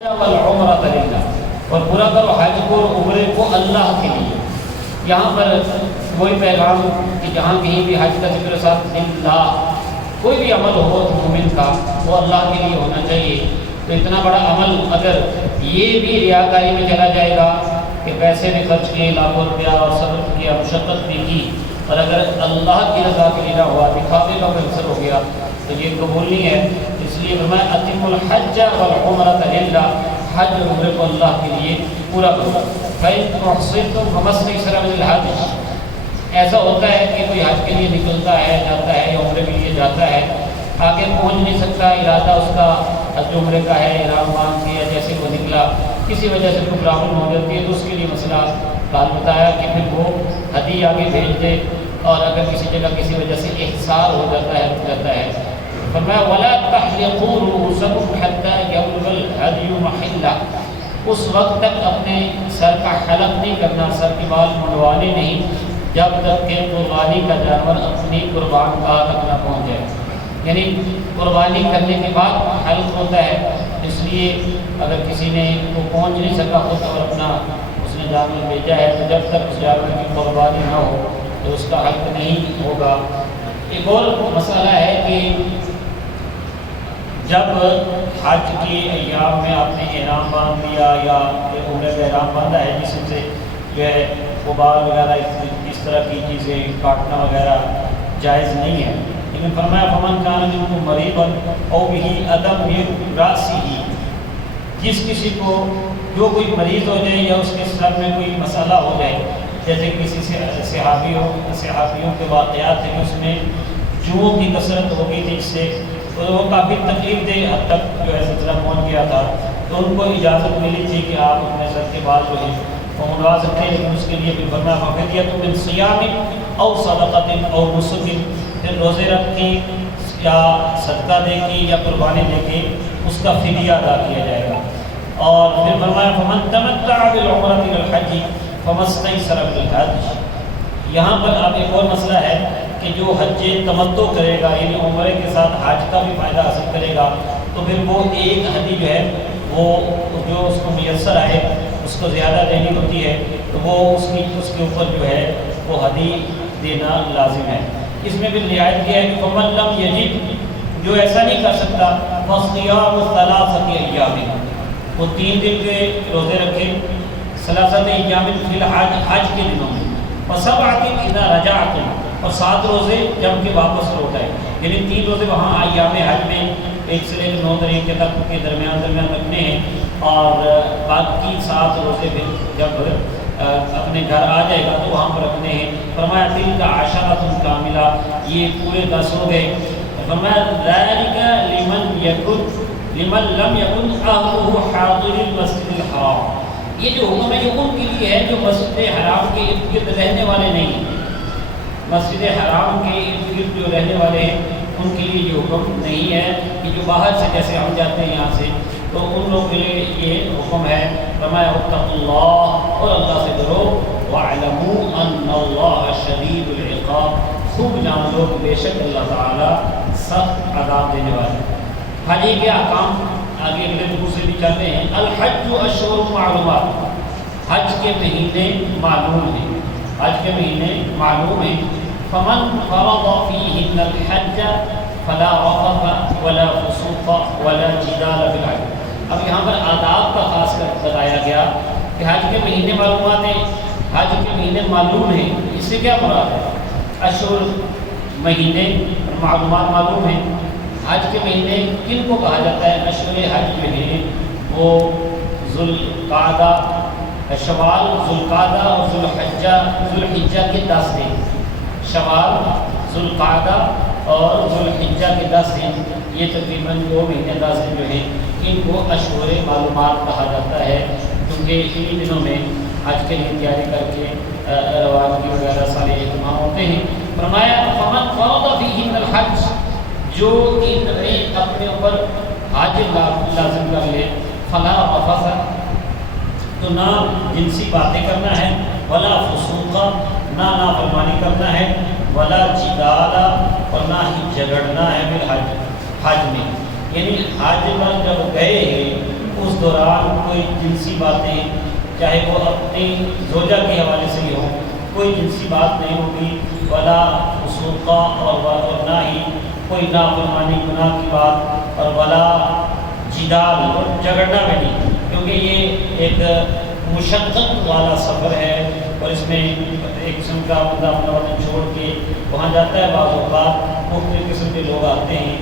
والعمرۃ للہ، اور پورا کرو حج کو اور عمرے کو اللہ کے لیے۔ یہاں پر وہی پیغام کہ جہاں کہیں بھی حج کا ذکر ساتھ للہ، کوئی بھی عمل ہو مومن کا وہ اللہ کے لیے ہونا چاہیے۔ تو اتنا بڑا عمل اگر یہ بھی ریاکاری میں چلا جائے گا کہ پیسے بھی خرچ کیے، لاکھوں روپیہ اور صبر کیا، مشقت بھی کی، اور اگر اللہ کی رضا کے لیے نہ ہوا، دکھاوے کا منصر ہو گیا تو یہ قبول نہیں ہے۔ اس لیے فرمایا اتم الحج والعمرۃ للہ، حج اور عمرے کو اللہ کے لیے پورا کرو۔ فإن أحصرتم فما استيسر من الهدي، ایسا ہوتا ہے کہ کوئی حج کے لیے نکلتا ہے، جاتا ہے، یا عمرے کے لیے جاتا ہے، آگے پہنچ نہیں سکتا، ارادہ اس کا حج عمرے کا ہے، احرام باندھ کے جیسے وہ نکلا، کسی وجہ سے کوئی پرابلم ہو جاتی ہے تو اس کے لیے مسئلہ حال بتایا کہ پھر وہ ہدی آگے بھیج دے، اور اگر کسی جگہ کسی وجہ سے احصار ہو جاتا ہے فرمایا ولا تحلقوا رؤوسکم حتى يبلغ الهدي محلہ، اس وقت تک اپنے سر کا حلق نہیں کرنا، سر کے بال منڈوانے نہیں، جب تک کہ قربانی کا جانور اپنی قربان گاہ تک نہ پہنچ جائے۔ یعنی قربانی کرنے کے بعد حلق ہوتا ہے، اس لیے اگر کسی نے وہ پہنچ نہیں سکا خود اور اپنا اس نے جانور بھیجا ہے تو جب تک اس جانور کی قربانی نہ ہو تو اس کا حلق نہیں ہوگا۔ ایک اور مسئلہ ہے کہ جب حج کے ایام میں آپ نے احرام باندھ لیا یا عمرے کا احرام باندھا ہے جس سے جو ہے غبار وغیرہ اس طرح کی چیزیں کاٹنا وغیرہ جائز نہیں ہے، لیکن فرمایا فمن کان منکم مریضا او بہ اذی من راسہ، جس کسی کو جو کوئی مریض ہو جائے یا اس کے سر میں کوئی مسئلہ ہو جائے، جیسے کسی صحابیوں کے واقعات ہیں کہ اس میں جوؤں کی کثرت ہو گئی تھی، اس سے تو وہ کافی تکلیف دہ حد تک جو ہے سلسلہ پہنچ گیا تھا، تو ان کو اجازت ملی تھی کہ آپ اپنے سر کے بعد جو ہے وہ منڈوا سکتے ہیں، لیکن اس کے لیے پھر فرمایا ففدیۃ من صیام او صدقۃ او نسک، پھر روزے رکھ کے یا صدقہ دے کے یا قربانی دے کے اس کا فدیہ ادا کیا جائے گا۔ اور پھر فرمایا فمن تمتع بالعمرۃ الى الحج فما استيسر من الهدي، یہاں پر اب ایک اور مسئلہ ہے کہ جو حج تمتع کرے گا یعنی عمرے کے ساتھ حج کا بھی فائدہ حاصل کرے گا تو پھر وہ ایک ہدی جو ہے وہ جو اس کو میسر آئے اس کو زیادہ دینی ہوتی ہے تو وہ اس کے اوپر جو ہے وہ ہدی دینا لازم ہے۔ اس میں بھی رعایت کیا ہے کہ فمن لم یجد، جو ایسا نہیں کر سکتا، فصیام ثلاثۃ ایام، وہ 3 دن کے روزے رکھے، ثلاثۃ ایام فی الحج، حج کے دنوں میں، وسبعۃ اذا رجعتم، اور 7 روزے جب کہ واپس لوٹ آئے، یعنی 3 روزے وہاں ایام حج میں 1 سے لے کر 9 تاریخ تک کے درمیان رکھنے ہیں، اور باقی 7 روزے پھر جب اپنے گھر آ جائے گا تو وہاں پر رکھنے ہیں۔ فرمایا تلک عشرۃ کاملہ، یہ پورے 10 ہو گئے۔ فرمایا ذلک لمن لم یکن اہلہ حاضر المسجد الحرام، یہ جو حکم ہے یہ ان کے لیے ہے جو مسجد حرام کے ارد گرد رہنے والے نہیں ہیں، مسجد حرام کے ارد گرد جو رہنے والے ہیں ان کے لیے یہ حکم نہیں ہے کہ جو باہر سے جیسے ہم جاتے ہیں یہاں سے تو ان لوگوں کے لیے یہ حکم ہے۔ فرمایا اتقوا اللہ، اور اللہ سے ڈرو، واعلموا ان اللہ شدید العقاب، خوب جان لو کہ بے شک اللہ تعالیٰ سخت عذاب دینے والے ہیں۔ حج کے احکام آگے اگلے رکوع سے بھی چلتے ہیں۔ الحج اشہر معلومات، حج کے مہینے معلوم ہیں، حج کے مہینے معلوم ہیں۔ فمن فرض فیہن الحج فلا رفث ولا فسوق ولا جدال فی الحج، اب یہاں پر آداب کا خاص کر بتایا گیا کہ حج کے مہینے معلومات ہیں، حج کے مہینے معلوم ہیں، اس سے کیا مراد ہے؟ اشہر مہینے اور معلومات معلوم ہیں۔ حج کے مہینے کن کو کہا جاتا ہے؟ اشہر حج جو ہیں وہ ذوالقعدہ، شوال، ذوالقعدہ اور ذوالحجہ کے 10 دن، شوال، ذوالقعدہ اور ذوالحجہ کے 10 دن، یہ تقریباً 2 مہینے 10 دن جو ہیں ان کو اشہر معلومات کہا جاتا ہے، کیونکہ انہی دنوں میں حج کے لیے تیاری کر کے روانگی وغیرہ سارے اہتمام ہوتے ہیں۔ فرمایا فمن فرض فیہن الحج، جو ان میں اپنے اوپر حج لازم کر لے، فلا رفث، تو نہ جنسی باتیں کرنا ہے، ولا فسوق، نہ نافرمانی کرنا ہے، ولا جدال، اور نہ ہی جھگڑنا ہے پھر حج میں، یعنی حج پر جب گئے ہیں اس دوران کوئی جنسی باتیں، چاہے وہ اپنی زوجہ کے حوالے سے ہی ہو، کوئی جنسی بات نہیں ہوگی، ولا فسوقہ اور نہ ہی کوئی نافرمانی گناہ کی بات، اور ولا جدال اور جھگڑنا بھی نہیں، کیونکہ یہ ایک مشقت والا سفر ہے اور اس میں ایک قسم کا بندہ اپنا وطن چھوڑ کے وہاں جاتا ہے، بعض اوقات مختلف قسم کے لوگ آتے ہیں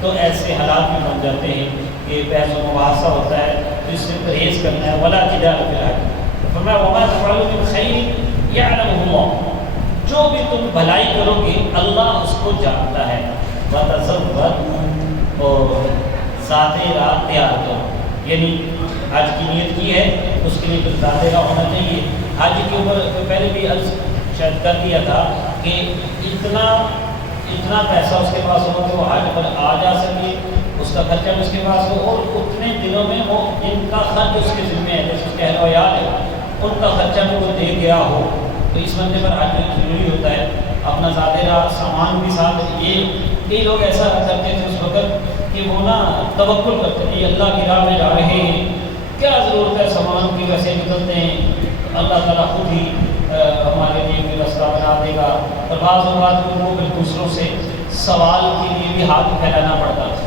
تو ایسے حالات بھی بن جاتے ہیں کہ بحث و مباحثہ ہوتا ہے، تو اس سے پرہیز کرنا ہے، ولا جدال فی الحج۔ فرمایا وما تفعلوا من خیر یعلمہ اللہ، جو بھی تم بھلائی کرو گے اللہ اس کو جانتا ہے، وتزودوا، اور ذاتی راہ تیار کرو، یعنی حج کی نیت کی ہے اس کے لیے کچھ ذاتی راہ ہونا چاہیے۔ حج کے اوپر پہلے بھی عرض شاید کر دیا تھا کہ اتنا پیسہ اس کے پاس ہو کہ وہ حج پر آ جا سکے، اس کا خرچہ بھی اس کے پاس ہو، اور اتنے دنوں میں وہ جن کا خرچ اس کے ذمہ ہے، جیسے اس کے اہل و عیال ہے، ان کا خرچہ بھی وہ دے گیا ہو، تو اس بندے پر حج ضروری ہوتا ہے۔ اپنا ظاہرہ سامان بھی ساتھ، یہ کئی لوگ ایسا کرتے تھے اس وقت کہ وہ نا توکل کرتے تھے، اللہ کی راہ میں جا رہے ہیں، کیا ضرورت ہے سامان کی، ویسے نکلتے ہیں، اللہ تعالیٰ خود ہی ہمارے لیے بھی رستہ بنا دے گا۔ اور بعض اوقات ان کو دوسروں سے سوال کے لیے بھی ہاتھ پھیلانا پڑتا تھا،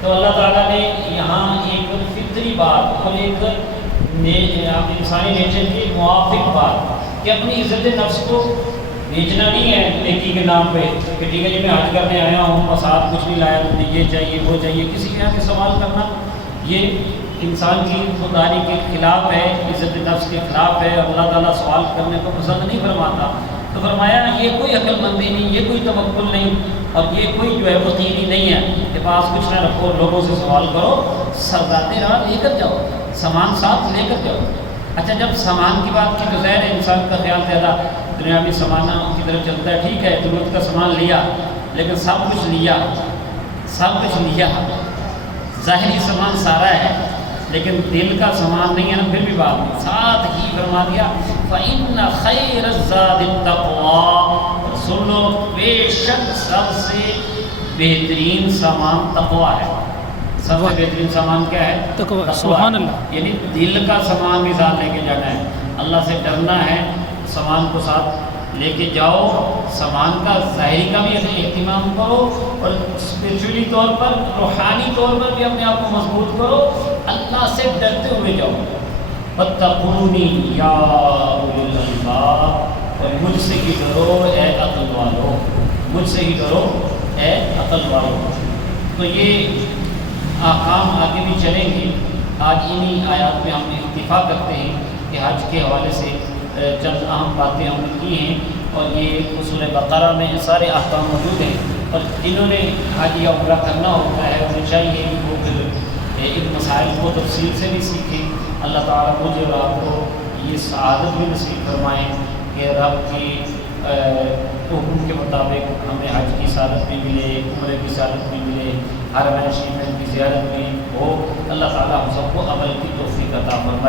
تو اللہ تعالیٰ نے یہاں ایک فطری بات اور ایک انسانی نیچر کی موافق بات کہ اپنی عزت نفس کو بیچنا نہیں ہے نیکی کے نام پہ کہ ٹھیک ہے جی میں حج کرنے آیا ہوں اور ساتھ کچھ نہیں لایا، مجھے یہ چاہیے وہ چاہیے، کسی کے یہاں سے سوال کرنا یہ انسان کی خودداری کے خلاف ہے، عزت نفس کے خلاف ہے، اللہ تعالیٰ سوال کرنے کو پسند نہیں فرماتا۔ تو فرمایا یہ کوئی عقل مندی نہیں، یہ کوئی توکل نہیں، اور یہ کوئی جو ہے فقیری نہیں ہے کہ پاس کچھ نہ رکھو، لوگوں سے سوال کرو، ذاتی راہ لے کر جاؤ، سامان ساتھ لے کر جاؤ۔ اچھا جب سامان کی بات کی تو ظاہر ہے انسان کا خیال زیادہ دنیاوی سامانوں کی طرف چلتا ہے، ٹھیک ہے ضرورت کا سامان لیا، لیکن سب کچھ لیا، ظاہری سامان سارا ہے لیکن دل کا سامان نہیں ہے نا، پھر بھی بات نہیں، ساتھ ہی فرما دیا فَإِنَّ خَيْرَ الزَّادِ التَّقْوَىٰ، سن لو بے شک سب سے بہترین سامان تقویٰ ہے۔ سب سے بہترین سامان کیا ہے؟ تقویٰ۔ سبحان اللہ۔ یعنی دل کا سامان بھی ساتھ لے کے جانا ہے، اللہ سے ڈرنا ہے، سامان کو ساتھ لے کے جاؤ، سامان کا ظاہری کا بھی اہتمام کرو اور اسپریچولی طور پر، روحانی طور پر بھی اپنے آپ کو مضبوط کرو، اللہ سے ڈرتے ہوئے جاؤ۔ وَاتَّقُونِي يَا أُولِي الْأَلْبَابِ، اور مجھ سے ہی ڈرو اے عقل والو، مجھ سے ہی ڈرو اے عقل والو۔ تو یہ احکام آگے بھی چلیں گے، آج انہی آیات میں ہم اکتفا کرتے ہیں کہ حج کے حوالے سے چند اہم باتیں ہم نے کی ہیں، اور یہ سورہ بقرہ میں سارے احکام موجود ہیں، اور جنہوں نے حج یا عمرہ کرنا ہوتا ہے انہیں چاہیے کہ وہ پھر ان مسائل کو تفصیل سے بھی سیکھیں۔ اللہ تعالیٰ مجھے اور آپ کو یہ سعادت بھی نصیب فرمائیں کہ رب کی حکم کے مطابق ہمیں حج کی سعادت بھی ملے، عمرے کی سعادت بھی ملے، حرمین شریفین کی زیارت بھی ہو۔ اللہ تعالیٰ ہم سب کو عمل کی توفیق عطا فرمائے۔